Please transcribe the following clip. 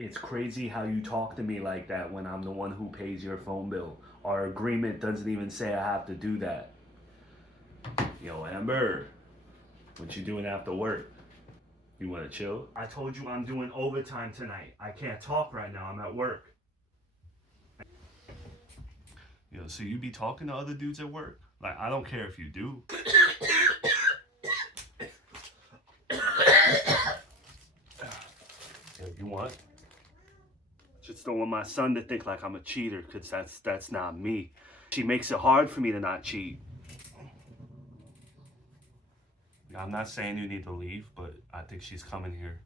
It's crazy how you talk to me like that when I'm the one who pays your phone bill. Our agreement doesn't even say I have to do that. Yo, Amber, what you doing after work? You wanna chill? I told you I'm doing overtime tonight. I can't talk right now, I'm at work. Yo, so you be talking to other dudes at work? Like, I don't care if you do. Yo, you want? Just don't want my son to think like I'm a cheater, cause that's not me. She makes it hard for me to not cheat. I'm not saying you need to leave, but I think she's coming here.